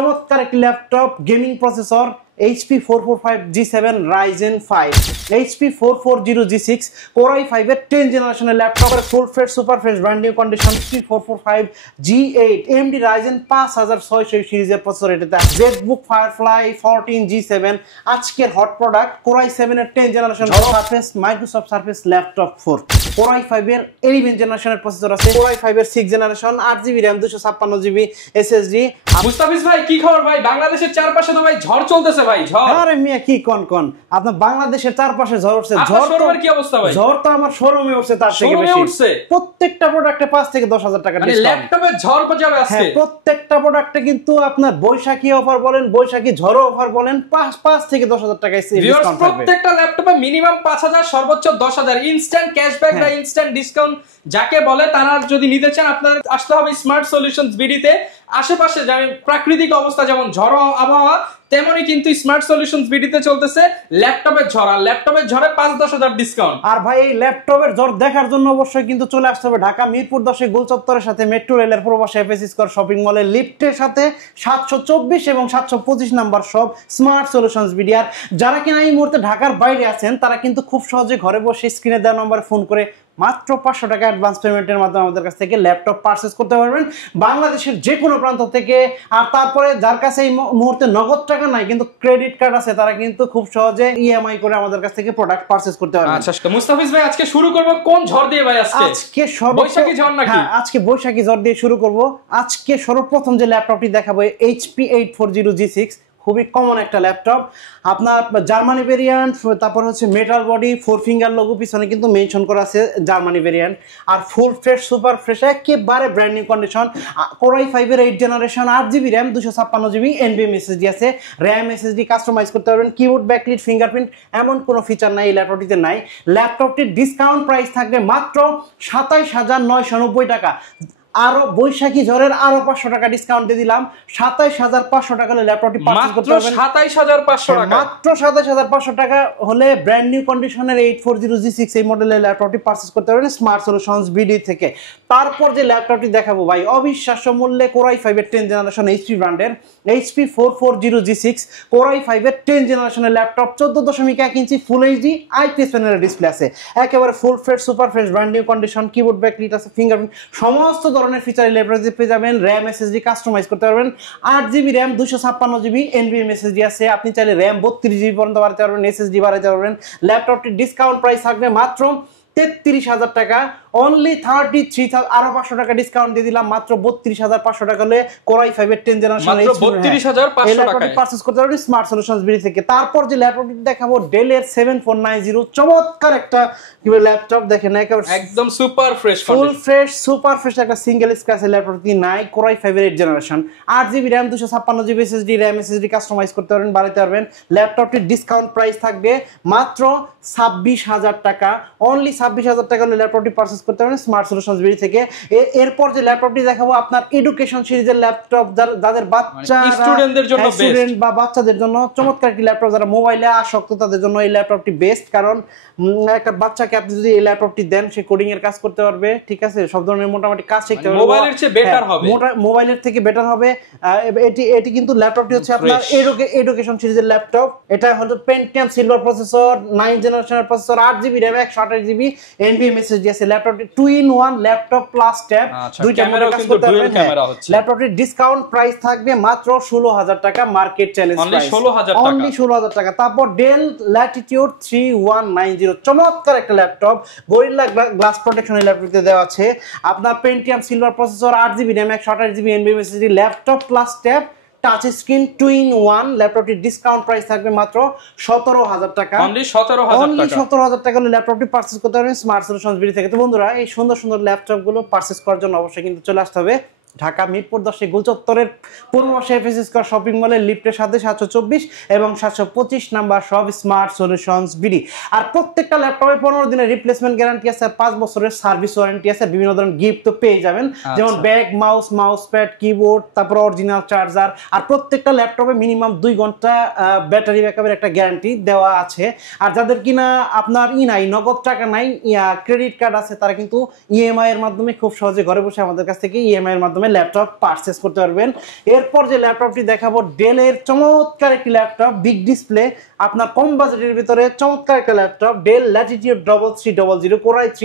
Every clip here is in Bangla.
চমৎকার একটি laptop gaming processor HP 445 G7 Ryzen 5 HP 440 G6 Core i5 এর 10 জেনারেশনের ল্যাপটপের ফুল fresh super fresh brand new condition HP 445 G8 AMD Ryzen 5600 সিরিজের প্রসেসর এটাতে ZBook Firefly 14 G7 আজকের হট প্রোডাক্ট Core i7 এর 10 generation surface Microsoft surface laptop 4 Core i5 এর 11 জেনারেশনের প্রসেসর আছে Core i5 এর 6 generation 8GB RAM 256GB SSD Mustafiz ভাই কি খবর ভাই বাংলাদেশের চারপাশে তো ভাই ঝড় চলতেছে ভাই ঝড় আরে মিয়া কি কোন আপনার বাংলাদেশের চারপাশে ঝড় উঠছে ঝড় কি অবস্থা ভাই ঝড় তো আমার শোরুমে উঠছে তার থেকে বেশি প্রত্যেকটা প্রোডাক্টে 5 থেকে 10,000 টাকা ডিসকাউন্ট মানে ল্যাপটপে ঝড় যাবে আজকে হ্যাঁ প্রত্যেকটা প্রোডাক্টে কিন্তু আপনার বৈশাখী অফার বলেন বৈশাখী ঝড় অফার বলেন 5 থেকে 10,000 টাকা ডিসকাউন্ট থাকবে প্রত্যেকটা ল্যাপটপে মিনিমাম 5,000 সর্বোচ্চ 10,000 ইনস্ট্যান্ট ক্যাশব্যাক বা ইনস্ট্যান্ট ডিসকাউন্ট যাকে বলে তারা যদি নিতে চান আপনাদের আসতে হবে স্মার্ট সলিউশনস বিডিতে আশেপাশে প্রাকৃতিক অবস্থা যেমন ঝড় আবহাওয়া তেমনি কিন্তু স্মার্ট সলিউশনস বিডিতে চলতেছে ল্যাপটপের ঝড় আর ল্যাপটপের ঝড়ে 5-10,000 ডিসকাউন্ট আর ভাই এই ল্যাপটপের ঝড় দেখার জন্য অবশ্যই কিন্তু চলে আসতে হবে ঢাকা মিরপুর 10 গোল চত্বরের সাথে মেট্রো রেলের পূর্বপাশে এফএস স্কয়ার শপিং মলের লিফটের সাথে 724 এবং 725 number shop smart solutions BD. আর যারা কিনা এই মুহূর্তে ঢাকার বাইরে আছেন তারা কিন্তু খুব সহজে ঘরে বসে স্ক্রিনে দেওয়া নম্বরে ফোন করে মাত্র 500 টাকা অ্যাডভান্স পেমেন্টের মাধ্যমে আমাদের কাছ থেকে ল্যাপটপ পারচেজ করতে পারবেন বাংলাদেশের যে কোনো প্রান্ত থেকে। আর তারপরে যার কাছে এই মুহূর্তে নগদ টাকা নাই কিন্তু ক্রেডিট কার্ড আছে তারা কিন্তু খুব সহজে ইএমআই করে আমাদের কাছ থেকে প্রোডাক্ট পারচেজ করতে পারবেন। আচ্ছা মুস্তাফিজ ভাই আজকে শুরু করব কোন ঝড় দিয়ে ভাই আজকে বৈশাখী ঝড় নাকি? হ্যাঁ আজকে বৈশাখী ঝড় দিয়ে শুরু করব। আজকে সর্বপ্রথম যে ল্যাপটপটি দেখাবো HP 840 G6 খুবই কমন একটা ল্যাপটপ আপনার জার্মানি ভেরিয়েন্ট তারপর হচ্ছে মেটাল বডি 4 ফিঙ্গার লোগো পিছনে কিন্তু মেনশন করা আছে জার্মানি ভেরিয়েন্ট আর ফুল ফ্রেশ সুপার ফ্রেশ একেবারে brand new condition Core i5 এর 8 generation 8GB RAM 256GB NVMe SSD আছে RAM SSD কাস্টমাইজ করতে পারবেন কিবোর্ড ব্যাকলিট ফিঙ্গারপ্রিন্ট এমন কোনো ফিচার নাই এই ল্যাপটপটিতে নাই। ল্যাপটপটির ডিসকাউন্ট প্রাইস থাকবে মাত্র 27,990 টাকা আরো বৈশাখী ঝড়ের আরো 500 টাকা ডিসকাউন্ট দিয়ে দিলাম 27,500 টাকা হলে ল্যাপটপটি পারচেজ করতে পারবেন। 27,500 টাকা মাত্র 27,500 টাকা হলে ব্র্যান্ড নিউ কন্ডিশনের 840 G6 এই মডেলের ল্যাপটপটি পারচেজ করতে পারবেন স্মার্ট সলিউশনস বিডি থেকে। তারপর যে ল্যাপটপটি দেখাবো ভাই অবিশ্বাস্য মূল্যে Core i5 এর 10 জেনারেশন HP ব্র্যান্ডের HP 440 G6 Core i5 এর 10 জেনারেশনের laptop 14.1 inch full HD IPS প্যানেলের ডিসপ্লে আছে একেবারে full fresh super fresh brand new condition keyboard backlit আছে ফিঙ্গারপ্রিন্ট সমস্ত ধরনের ফিচার ল্যাপটপে পেয়ে যাবেন। RAM SSD কাস্টমাইজ করতে পারবেন 8GB RAM 256GB NVMe SSD আছে আপনি চাইলে RAM 32GB পর্যন্ত বাড়াতে পারবেন SSD বাড়াতে পারবেন। ল্যাপটপটির ডিসকাউন্ট প্রাইস থাকবে মাত্র 33,000 টাকা অনলি 33,000 আরো 500 টাকা ডিসকাউন্ট দিয়ে দিলাম মাত্র 32,500 টাকা হলে Core i5 এর 10 জেনারেশন মাত্র 32,500 টাকা পারচেজ করতে পারবেন স্মার্ট সলিউশনস বিডি থেকে। তারপর যে ল্যাপটপটি দেখাবো Dell এর 7490 চমৎকার একটা ল্যাপটপ দেখেন একদম super fresh full fresh super fresh একটা সিঙ্গেল স্ক্র্যাচ ল্যাপটপটি নাই Core i5 এর 8 generation 8GB RAM 256GB SSD RAM SSD customize করতে পারবেন বাড়াতে পারবেন। ল্যাপটপটির ডিসকাউন্ট প্রাইস থাকবে মাত্র 26,000 টাকা অনলি 26,000 টাকা হলে ল্যাপটপটি পারচেজ করতে পারেন স্মার্ট সলিউশনস বিডি থেকে। এরপর যে ল্যাপটপটি দেখাবো আপনার এডুকেশন সিরিজের ল্যাপটপ যাদের বাচ্চা স্টুডেন্টদের জন্য স্টুডেন্ট বা বাচ্চাদের জন্য চমৎকার একটি ল্যাপটপ যারা মোবাইলে আসক্ত তাদের জন্য এই ল্যাপটপটি বেস্ট কারণ একটা বাচ্চাকে আপনি যদি এই ল্যাপটপটি দেন সে কোডিং এর কাজ করতে পারবে ঠিক আছে সব ধরনের মোটামুটি কাজ শিখতে পারবে মোবাইলের চেয়ে বেটার হবে মোবাইলের থেকে বেটার হবে। এটি কিন্তু ল্যাপটপটি হচ্ছে আপনার এডুকেশন সিরিজের ল্যাপটপ এটা হলো Pentium সিলভার প্রসেসর 9 জেনারেশনের processor 8GB RAM 128GB NVMe SSD আছে ল্যাপটপটি 2-in-1 ল্যাপটপ প্লাস ট্যাব দুইটা মোডে কাজ করতে পারবেন। ল্যাপটপটির ডিসকাউন্ট প্রাইস থাকবে মাত্র 16,000 টাকা মার্কেট চ্যালেঞ্জ প্রাইস অনলি 16,000 টাকা। তারপর Dell Latitude 3190 চমৎকার একটা ল্যাপটপ গরিল্লা গ্লাস প্রোটেকশন এই ল্যাপটপটিতে দেওয়া আছে আপনার Pentium silver processor 8GB RAM 128GB NVMe SSD laptop plus tab touch screen 2-in-1 ল্যাপটপটির ডিসকাউন্ট প্রাইস থাকবে মাত্র 17,000 টাকা অনলি 17,000 টাকা হলে ল্যাপটপটি পারচেজ করতে পারবেন স্মার্ট সলিউশনস বিডি থেকে। তো বন্ধুরা এই সুন্দর সুন্দর ল্যাপটপ গুলো পারচেজ করার জন্য অবশ্যই কিন্তু চলে আসতে হবে ঢাকা মিরপুর 10 গোল চত্বরের পূর্বপাশে এফএস স্কয়ার শপিং মলের লিফটের সাথে 724 এবং 725 নাম্বার সব স্মার্ট সলিউশনস বিডি। আর প্রত্যেকটা ল্যাপটপে 15 দিনের রিপ্লেসমেন্ট গ্যারান্টি আছে আর 5 বছরের সার্ভিস ওয়ারেন্টি আছে বিভিন্ন ধরনের গিফট তো পেয়ে যাবেন যেমন ব্যাগ মাউস প্যাড কিবোর্ড তারপর অরিজিনাল চার্জার আর প্রত্যেকটা ল্যাপটপে মিনিমাম 2 ঘন্টা ব্যাটারি ব্যাকআপের একটা গ্যারান্টি দেওয়া আছে। আর যাদের কিনা আপনার নাই নগদ টাকা নাই ক্রেডিট কার্ড আছে তারা কিন্তু ইএমআই এর মাধ্যমে খুব সহজে ঘরে বসে আমাদের কাছ থেকে ইএমআই এর মাধ্যমে মাধ্যমে ল্যাপটপ পারচেস করতে পারবেন। এরপর যে ল্যাপটপটি দেখাবো ডেলের চমৎকার একটি ল্যাপটপ, বিগ ডিসপ্লে, আপনার কম বাজেটের ভিতরে চমৎকার একটা laptop, del Latitude 3300 Core i3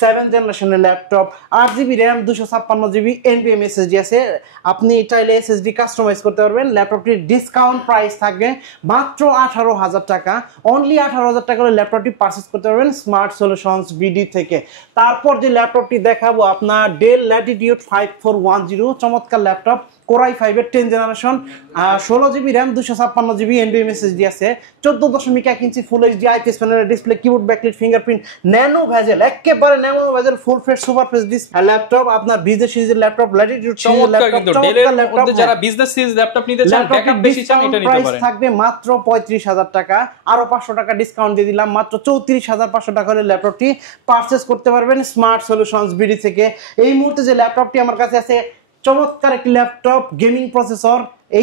7th জেনারেশনের laptop, 8GB RAM, 256GB NVMe SSD আছে। আপনি চাইলে SSD কাস্টমাইজ করতে পারবেন। ল্যাপটপটির ডিসকাউন্ট প্রাইস থাকবে মাত্র 18,000 টাকা, অনলি 18,000 টাকা করে ল্যাপটপটি পারচেস করতে পারবেন স্মার্ট সলিউশনস বিডি থেকে। তারপর যে ল্যাপটপটি দেখাবো আপনার ডেল ল্যাটিটিউড 5410, চমৎকার ল্যাপটপ, Core i5 এর 10th generation, 16GB RAM, 256GB NVMe SSD আছে, 14.1 ইঞ্চি ফুল এইচডি আইপিএস প্যানেলের display, keyboard backlight, fingerprint, nano bezel, একেবারে nano bezel full fresh super fresh laptop, আপনার বিজনেস সিরিজের ল্যাপটপ, ল্যাটিটিউড সিরিজের ল্যাপটপ, চমৎকার ল্যাপটপ। যারা বিজনেস সিরিজ ল্যাপটপ নিতে চান, ব্যাকআপ বেশি চান, এটা নিতে পারেন। থাকবে মাত্র 35,000 টাকা, আরো 500 টাকা ডিসকাউন্ট দিয়ে দিলাম, মাত্র 34,500 টাকা হলে ল্যাপটপটি পারচেস করতে পারবেন স্মার্ট সলিউশনস বিডি থেকে। এই মুহূর্তে যে ল্যাপটপটি আমার কাছে আছে, চমৎকার একটি laptop, gaming processor,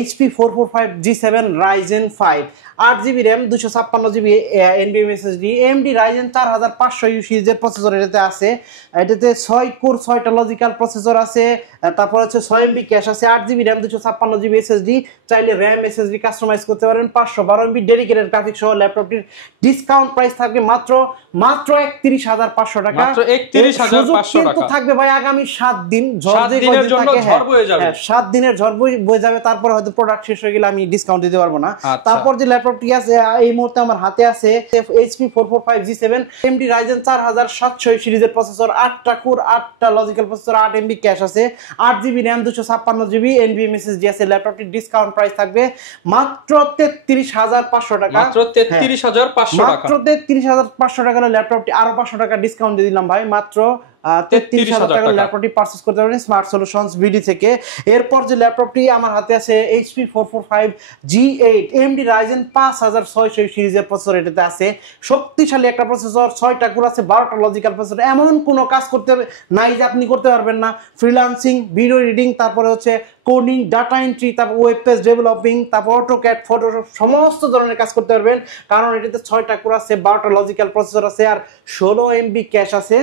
HP 445 G7 Ryzen 5, 8GB RAM, 256GB NVMe SSD, AMD Ryzen 4500U সিরিজের প্রসেসর এটাতে আছে। এটাতে 6 কোর 6টা লজিক্যাল প্রসেসর আছে, তারপর হচ্ছে 6MB ক্যাশ আছে, 8GB র্যাম, 256GB SSD, চাইলে র্যাম SSD কাস্টমাইজ করতে পারেন। 512MB ডেডিকেটেড গ্রাফিক্স সহ ল্যাপটপটির ডিসকাউন্ট প্রাইস থাকবে মাত্র 31,500 টাকা। মাত্র 31,500 টাকা থাকবে ভাই আগামী 7 দিন, 7 দিনের জন্য ঝড় বয়ে যাবে। 7 দিনের ঝড় বয়ে যাবে, তারপর হয়তো প্রোডাক্ট শেষ হয়ে গেলে আমি ডিসকাউন্ট দিতে পারবো না। তারপর যে ল্যাপটপটি আছে এই মুহূর্তে আমার হাতে আছে HP 445 G7, AMD Ryzen 4700 সিরিজের প্রসেসর, 8টা কোর, 8টা লজিক্যাল প্রসেসর, 8MB ক্যাশ আছে, 8GB RAM, 256GB NVMe SSD আছে। ল্যাপটপটির ডিসকাউন্ট প্রাইস থাকবে মাত্র 33,500 টাকা, মাত্র 33,500 টাকা, মাত্র 33,500 টাকা। ল্যাপটপটি আরো 500 টাকা ডিসকাউন্ট দিয়ে দিলাম ভাই, মাত্র 33,000 টাকা ল্যাপটপটি পারচেজ করতে পারবেন স্মার্ট সলিউশনস বিডি থেকে। এরপর যে ল্যাপটপটি আমার হাতে আছে HP 445 G8, AMD Ryzen 5600 সিরিজের প্রসেসর এটাতে আছে। শক্তিশালী একটা প্রসেসর, 6টা কোর আছে, 12টা লজিক্যাল প্রসেসর। এমন কোনো কাজ করতে নাই যে আপনি করতে পারবেন না। ফ্রিল্যান্সিং, ভিডিও রিডিং, তারপরে হচ্ছে কোডিং, ডাটা এন্ট্রি, তারপর ওয়েব পেজ ডেভেলপিং, তারপর অটোক্যাড, ফটোশপ, সমস্ত ধরনের কাজ করতে পারবেন। কারণ এটাতে 6টা কোর আছে, 12টা লজিক্যাল প্রসেসর আছে, আর 16MB ক্যাশ আছে।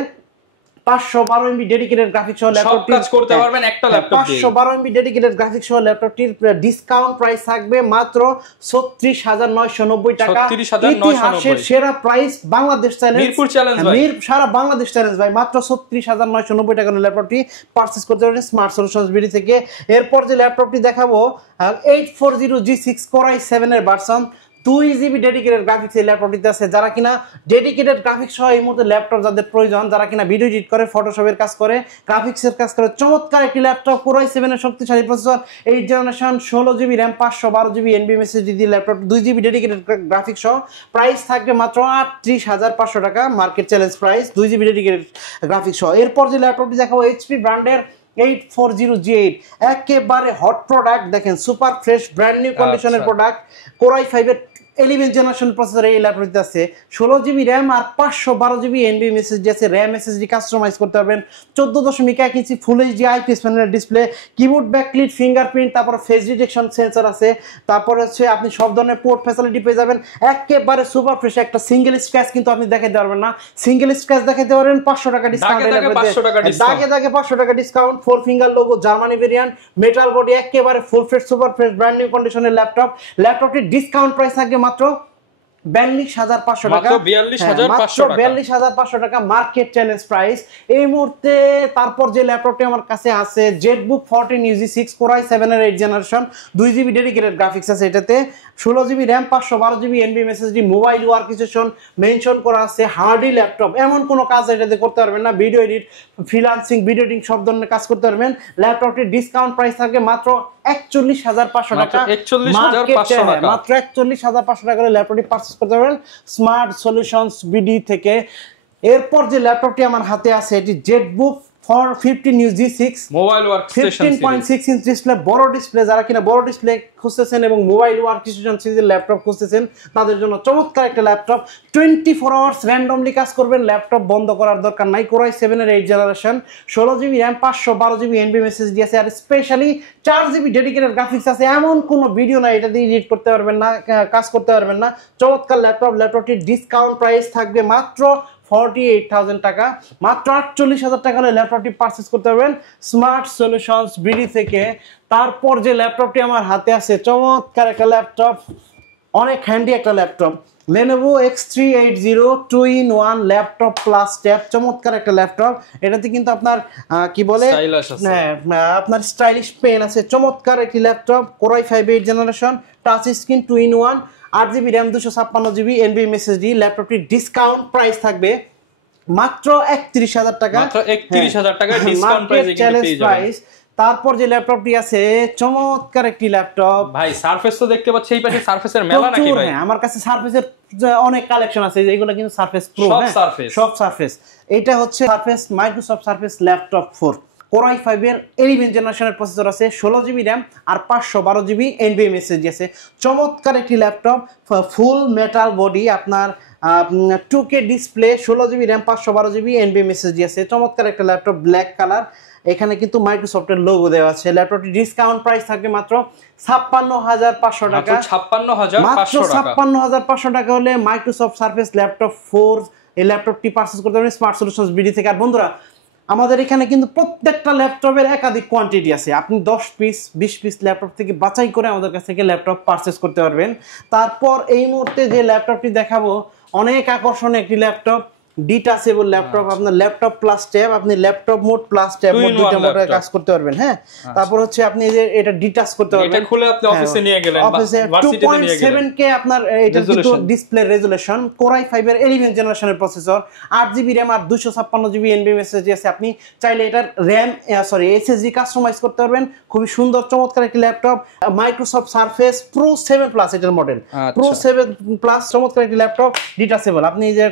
512MB ডেডিকেটেড গ্রাফিক্স সহ ল্যাপটপটি কাজ করতে পারবেন একটা ল্যাপটপ দিয়ে। 512MB ডেডিকেটেড গ্রাফিক্স সহ ল্যাপটপটির ডিসকাউন্ট প্রাইস থাকবে মাত্র 36,990 টাকা। ইতিহাসের সেরা price, Bangladesh challenge, Mirpur challenge ভাই, সারা বাংলাদেশ চ্যালেঞ্জ ভাই, মাত্র 36,990 টাকা ল্যাপটপটি পারচেজ করতে পারবেন স্মার্ট সলিউশনস বিডি থেকে। এরপর যে ল্যাপটপটি দেখাবো 840 G6 Core i7 এর ভার্সন, 2GB ডেডিকেটেড গ্রাফিক্স এই ল্যাপটপটিতে আছে। যারা কিনা ডেডিকেটেড গ্রাফিক্স সহ এই মুহূর্তে ল্যাপটপ যাদের প্রয়োজন, যারা কিনা ভিডিও এডিট করে, ফটোশপের কাজ করে, গ্রাফিক্সের কাজ করে, চমৎকার একটি ল্যাপটপ, Core i7 এর শক্তিশালী processor, 8th generation, 16GB RAM, 512GB NVMe SSD দিয়ে ল্যাপটপ, 2GB ডেডিকেটেড গ্রাফিক্স সহ প্রাইস থাকবে মাত্র 38,500 টাকা, market challenge price, 2GB dedicated graphics সহ। এরপর যে ল্যাপটপটি দেখাবো HP ব্র্যান্ডের 840 G8, একেবারে হট প্রোডাক্ট, দেখেন সুপার ফ্রেশ ব্র্যান্ড নিউ কন্ডিশনের প্রোডাক্ট, Core i5 এর 11th জেনারেশন প্রসেসর এই ল্যাপটপটিতে আছে, 16GB র্যাম আর 512GB NVMe SSD আছে। র্যাম SSD কাস্টমাইজ করতে পারবেন, 14.1 ইঞ্চি ফুল এইচডি আইপিএস প্যানেলের ডিসপ্লে, কিবোর্ড ব্যাকলাইট, ফিঙ্গারপ্রিন্ট, তারপর ফেস ডিটেকশন সেন্সর আছে। তারপর হচ্ছে আপনি সব ধরনের পোর্ট ফ্যাসিলিটি পেয়ে যাবেন। একেবারে সুপার ফ্রেশ, একটা সিঙ্গেল স্ক্র্যাচ কিন্তু আপনি দেখাতে পারবেন না, সিঙ্গেল স্ক্র্যাচ দেখাতে পারবেন 500 টাকা ডিসকাউন্ট, দাগে দাগে 500 টাকা discount. 4 finger logo, Germany variant, metal body, একেবারে full fresh super fresh brand new কন্ডিশনের ল্যাপটপ। ল্যাপটপটির ডিসকাউন্ট প্রাইস থাকবে মাত্র 42,500 টাকা, 42,500 টাকা মার্কেট চ্যালেঞ্জ প্রাইস এই মুহূর্তে। তারপর যে ল্যাপটপটি আমার কাছে আছে জেটবুক 14 UG6 Core i7 এর 8th generation, 2GB dedicated graphics আছে এটাতে, 16GB RAM, 512GB NVMe SSD, mobile workstation mention করা আছে। হার্ডি ল্যাপটপ, এমন কোনো কাজ এটাতে করতে পারবেন না, video edit, freelancing, video editing সব ধরনের কাজ করতে পারবেন। ল্যাপটপটির ডিসকাউন্ট প্রাইস থাকবে মাত্র 41,500 টাকা, মাত্র 41,500 টাকা করে ল্যাপটপটি পারচেজ করতে পারবেন স্মার্ট সলিউশনস বিডি থেকে। এরপর যে ল্যাপটপটি আমার হাতে আছে এটি Jetbook 15 UG6 mobile workstation 15.6 inch display, বড় ডিসপ্লে, যারা কিনা বড় ডিসপ্লে খুঁজতেছেন এবং মোবাইল ওয়ার্কস্টেশন সিরিজের ল্যাপটপ খুঁজতেছেন তাদের জন্য চমৎকার একটা ল্যাপটপ। 24 আওয়ার্স র্যান্ডমলি কাজ করবেন, ল্যাপটপ বন্ধ করার দরকার নাই। Core i7 এর 8th generation, 16GB RAM, 512GB NVMe SSD আছে, আর স্পেশালি 4GB ডেডিকেটেড গ্রাফিক্স আছে। এমন কোনো ভিডিও না এটা দিয়ে এডিট করতে পারবেন না, কাজ করতে পারবেন না। চমৎকার ল্যাপটপ। ল্যাপটপটির ডিসকাউন্ট প্রাইস থাকবে মাত্র 48,000 টাকা। মাত্র 48,000 টাকা হলে ল্যাপটপটি পারচেস করতে পারবেন স্মার্ট সলিউশনস বিডি থেকে। তারপর যে ল্যাপটপটি আমার হাতে আছে, চমৎকার একটা ল্যাপটপ, অনেক হ্যান্ডি একটা laptop, Lenovo X380 2-in-1 laptop plus tab. চমৎকার একটা ল্যাপটপ, এটাতে কিন্তু আপনার কি বলে আপনার স্টাইলিশ পেন আছে। চমৎকার একটি laptop, Core i5 8th generation, touch screen, 2-in-1, 8GB RAM, 256GB NVMe SSD। ল্যাপটপটির ডিসকাউন্ট প্রাইস থাকবে মাত্র 31,000 টাকা, মাত্র 31,000 টাকা ডিসকাউন্ট প্রাইস। তারপর যে ল্যাপটপটি আছে, চমৎকার একটি ল্যাপটপ ভাই। সারফেস তো দেখতে পাচ্ছি এই পাশে, সারফেসের মেলা নাকি ভাই? হ্যাঁ, আমার কাছে সারফেসের অনেক কালেকশন আছে, এগুলো কিন্তু সারফেস প্রো, সব সারফেস। এটা হচ্ছে surface, Microsoft surface laptop 4, Core i5 এর 11th জেনারেশনের প্রসেসর আছে, 16GB RAM আর 512GB NVMe SSD আছে। চমৎকার একটি ল্যাপটপ, ফুল মেটাল বডি, আপনার 2K display, 16GB RAM, 512GB NVMe SSD আছে। চমৎকার একটা ল্যাপটপ, ব্ল্যাক কালার, এখানে কিন্তু মাইক্রোসফটের লোগো দেওয়া আছে। ল্যাপটপটি ডিসকাউন্ট প্রাইস থাকবে মাত্র 56,500 টাকা, মাত্র 56,500 টাকা হলে মাইক্রোসফট সারফেস ল্যাপটপ 4 এই ল্যাপটপটি পারচেজ করতে পারবেন স্মার্ট সলিউশনস বিডি থেকে। আর বন্ধুরা, আমাদের এখানে কিন্তু প্রত্যেকটা ল্যাপটপের একাধিক কোয়ান্টিটি আছে, আপনি 10 পিস 20 পিস ল্যাপটপ থেকে বাছাই করে আমাদের কাছ থেকে ল্যাপটপ পারচেজ করতে পারবেন। তারপর এই মুহূর্তে যে ল্যাপটপটি দেখাবো, অনেক আকর্ষণীয় একটি ল্যাপটপ, ডিটাচেবল ল্যাপটপ, আপনার ল্যাপটপ প্লাস ট্যাব, আপনি laptop mode plus tab mode দুটো মোডে কাজ করতে পারবেন। হ্যাঁ, তারপর হচ্ছে আপনি যে এটা ডিটাচ করতে পারবেন, এটা খুলে আপনি অফিসে নিয়ে গেলেন বা ভার্সিটিতে নিয়ে গেলেন। 2.7K আপনার এটা কিন্তু ডিসপ্লে রেজোলিউশন, Core i5 এর 11th জেনারেশনের প্রসেসর, 8GB RAM আর 256GB NVMe SSD আছে। আপনি চাইলে এটার RAM SSD কাস্টমাইজ করতে পারবেন। খুবই সুন্দর চমৎকার একটি laptop, Microsoft surface Pro 7 Plus এটার মডেল, Pro 7 Plus, চমৎকার একটি ল্যাপটপ, ডিটাচেবল, আপনি যে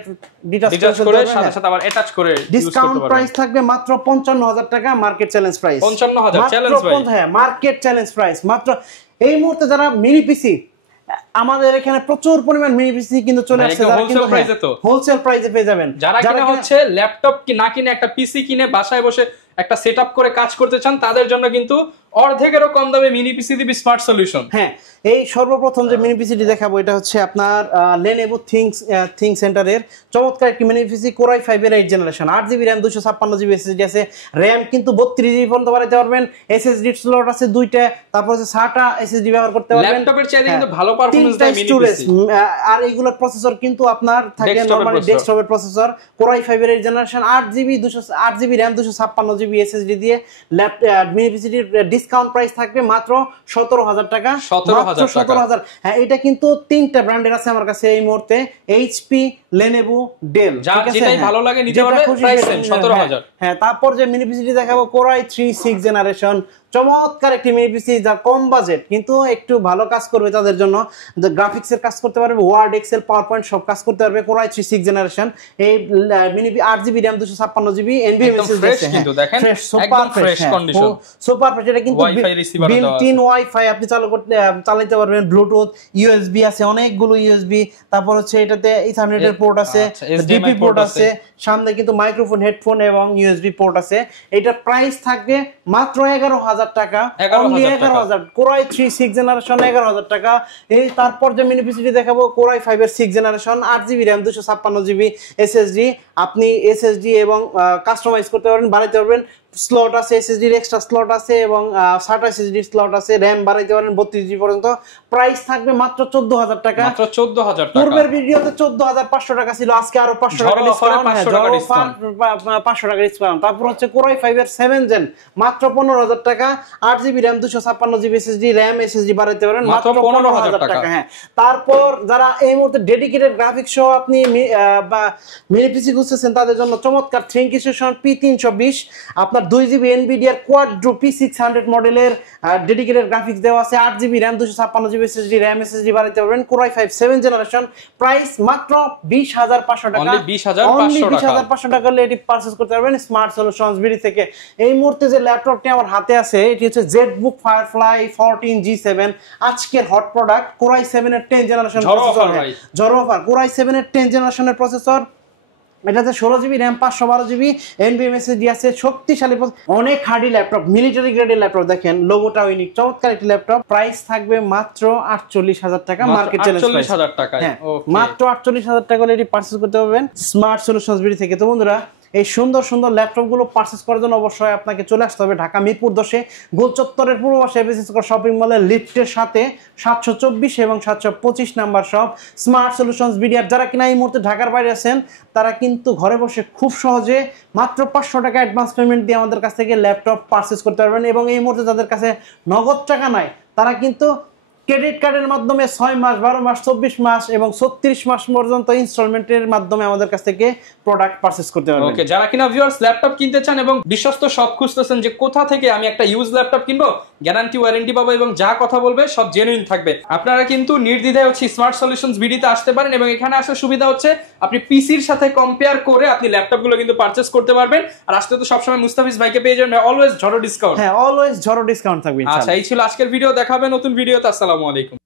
ডিটাচ করে সাথে সাথে আবার অ্যাটাচ করে ইউজ করতে পারবেন। ডিসকাউন্ট প্রাইস থাকবে মাত্র 55,000 টাকা, মার্কেট চ্যালেঞ্জ প্রাইস 55,000 চ্যালেঞ্জ ভাই। হ্যাঁ, মার্কেট চ্যালেঞ্জ প্রাইস মাত্র। এই মুহূর্তে যারা মিনি পিসি, আমাদের এখানে প্রচুর পরিমাণ মিনি পিসি কিন্তু চলে আসছে, যারা কিন্তু হোলসেল প্রাইসে পেয়ে যাবেন। যারা কিনা হচ্ছে ল্যাপটপ কি না কিনে একটা পিসি কিনে বাসায় বসে একটা সেটআপ করে কাজ করতে চান, তাদের জন্য কিন্তু অর্ধেকেরও কম দামে মিনি পিসি দিবি স্মার্ট সলিউশন। হ্যাঁ, এই সর্বপ্রথম যে মিনি পিসিটি দেখাবো, এটা হচ্ছে আপনার Lenovo থিং সেন্টারের চমৎকার একটি মিনি পিসি, Core i5 এর 8th generation, 8GB RAM, 256GB SSD আছে। RAM কিন্তু 32GB পর্যন্ত বাড়াতে পারবেন, SSD স্লট আছে 2টা, তারপর আছে 6টা SSD ব্যবহার করতে পারবেন। ল্যাপটপের চাইতে কিন্তু ভালো পারফরম্যান্স দেয় মিনি পিসি। আর এইগুলোর প্রসেসর কিন্তু আপনার থাকে নরমালি ডেস্কটপের প্রসেসর, Core i5 এর 8th generation, 8GB RAM, 256GB SSD দিয়ে মিনি পিসিটির ডিসকাউন্ট প্রাইস থাকবে মাত্র 17,000 টাকা, 17,000। হ্যাঁ, এটা কিন্তু 3টা ব্র্যান্ডের আছে আমার কাছে এই মুহূর্তে, HP, Lenovo, Dell, যেটাই ভালো লাগে নিতে পারবেন, প্রাইস সেম 17,000। হ্যাঁ, তারপর যে মিনি পিসিটি দেখাবো, Core i3 6th জেনারেশন, চমৎকার একটি মিনি পিসি, যা কম বাজেট কিন্তু একটু ভালো কাজ করবে তাদের জন্য, গ্রাফিক্সের কাজ করতে পারবে, ওয়ার্ড, এক্সেল, পাওয়ার পয়েন্ট সব কাজ করতে পারবে। Core i3 6th জেনারেশন, এই mini 8GB RAM, 256GB NVMe SSD আছে। কিন্তু দেখেন একদম ফ্রেশ কন্ডিশন, সুপার ফ্রেশ। এটা কিন্তু বিল্ট-ইন ওয়াইফাই আপনি চালাতে পারবেন, ব্লুটুথ, USB আছে অনেকগুলো USB, তারপর হচ্ছে এটাতে ইথারনেটের পোর্ট আছে, DP পোর্ট আছে, সামনে কিন্তু মাইক্রোফোন, হেডফোন এবং USB পোর্ট আছে। এটা প্রাইস থাকবে মাত্র 11,000 টাকা, only 11,000। Core i3 6th generation 11,000 টাকা। এই তারপর যে মিনি পিসিটি দেখাবো, Core i5 এর 6th generation, 8GB RAM, 256GB SSD, আপনি SSD এবং কাস্টমাইজ করতে পারবেন, বাড়াইতে পারবেন। স্লট আছে, SSD এর এক্সট্রা স্লট আছে এবং 60 SSD স্লট আছে, RAM বাড়াইতে পারেন 32GB পর্যন্ত। প্রাইস থাকবে মাত্র 14,000 টাকা, মাত্র 14,000 টাকা। পূর্বের ভিডিওতে 14,500 টাকা ছিল, আজকে আরো 500 টাকা ডিসকাউন্ট, 500 টাকা ডিসকাউন্ট। তারপর হচ্ছে Core i5 এর 7th জেন, মাত্র 15,000 টাকা, 8GB RAM, 256GB SSD, RAM SSD বাড়াইতে পারেন মাত্র 15,000 টাকা। হ্যাঁ, তারপর যারা এই মুহূর্তে ডেডিকেটেড গ্রাফিক্স সহ আপনি মিনি পিসি খুঁজতেছেন, তাদের জন্য চমৎকার Thinking Station P320, আপনার 2GB NVIDIA Quadro P600 মডেলের ডেডিকেটেড গ্রাফিক্স দেওয়া আছে, 8GB RAM, 256GB SSD, RAM SSD বাড়াইতে পারবেন। Core i5 7th generation, price মাত্র 20,500 টাকা, অনলি 20,500 টাকা হলে এটি পারচেজ করতে পারবেন স্মার্ট সলিউশনস বিডি থেকে। এই মুহূর্তে যে ল্যাপটপটি আমার হাতে আছে, এটি হচ্ছে ZBook Firefly 14 G7, আজকের হট প্রোডাক্ট। Core i7 এর 10th জেনারেশন প্রসেসর, ঝড় অফার, Core i7 এর 10th জেনারেশনের প্রসেসর, এটাতে 16GB RAM 512GB NVMe SSD আছে, শক্তিশালী অনেক হার্ডি ল্যাপটপ, মিলিটারি গ্রেডের ল্যাপটপ। দেখেন লোগোটা ইউনিক, চমৎকার একটি ল্যাপটপ। প্রাইস থাকবে মাত্র 48,000 টাকা, মার্কেট চ্যালেঞ্জ প্রাইস 48,000 টাকা। মাত্র 48,000 টাকা হলে এটি পারচেজ করতে পারবেন স্মার্ট সলিউশনস বিডি থেকে। তো বন্ধুরা এই সুন্দর সুন্দর ল্যাপটপগুলো পারচেজ করার জন্য অবশ্যই আপনাকে চলে আসতে হবে ঢাকা মিরপুর 10 গোল চত্বরের পূর্ব পাশে এবিসি স্কয়ার শপিং মলের লিফটের সাথে 724 এবং 725 number shop smart solutions BD. আর যারা কিনা এই মুহূর্তে ঢাকার বাইরে আছেন তারা কিন্তু ঘরে বসে খুব সহজে মাত্র 500 টাকা অ্যাডভান্স পেমেন্ট দিয়ে আমাদের কাছ থেকে ল্যাপটপ পারচেজ করতে পারবেন। এবং এই মুহূর্তে যাদের কাছে নগদ টাকা নাই তারা কিন্তু ক্রেডিট কার্ডের মাধ্যমে 6 মাস, 12 মাস, 24 মাস এবং 36 মাস পর্যন্ত ইনস্টলমেন্টের মাধ্যমে আমাদের কাছ থেকে প্রোডাক্ট পারচেজ করতে পারবেন। ওকে, যারা কিনা ভিউয়ার্স ল্যাপটপ কিনতে চান এবং বিশ্বস্ত শপ খুঁজতেছেন যে কোথা থেকে আমি একটা ইউজ ল্যাপটপ কিনবো, গ্যারান্টি ওয়ারেন্টি পাবো এবং যা কথা বলবে সব জেনুইন থাকবে, আপনারা কিন্তু নির্দ্বিধায় হচ্ছে স্মার্ট সলিউশনস বিডিতে আসতে পারেন। এবং এখানে আসার সুবিধা হচ্ছে আপনি পিসির সাথে কম্পেয়ার করে আপনি ল্যাপটপগুলো কিন্তু পারচেজ করতে পারবেন। আর আসলে তো সবসময় মুস্তাফিজ ভাইকে পেয়ে যাবেন অলওয়েজ ঝড়ো ডিসকাউন্ট। হ্যাঁ, অলওয়েজ ঝড়ো ডিসকাউন্ট থাকবে। আচ্ছা, এই ছিল আজকের ভিডিও, দেখাবে নতুন ভিডিওতে। আসসালামু আলাইকুম।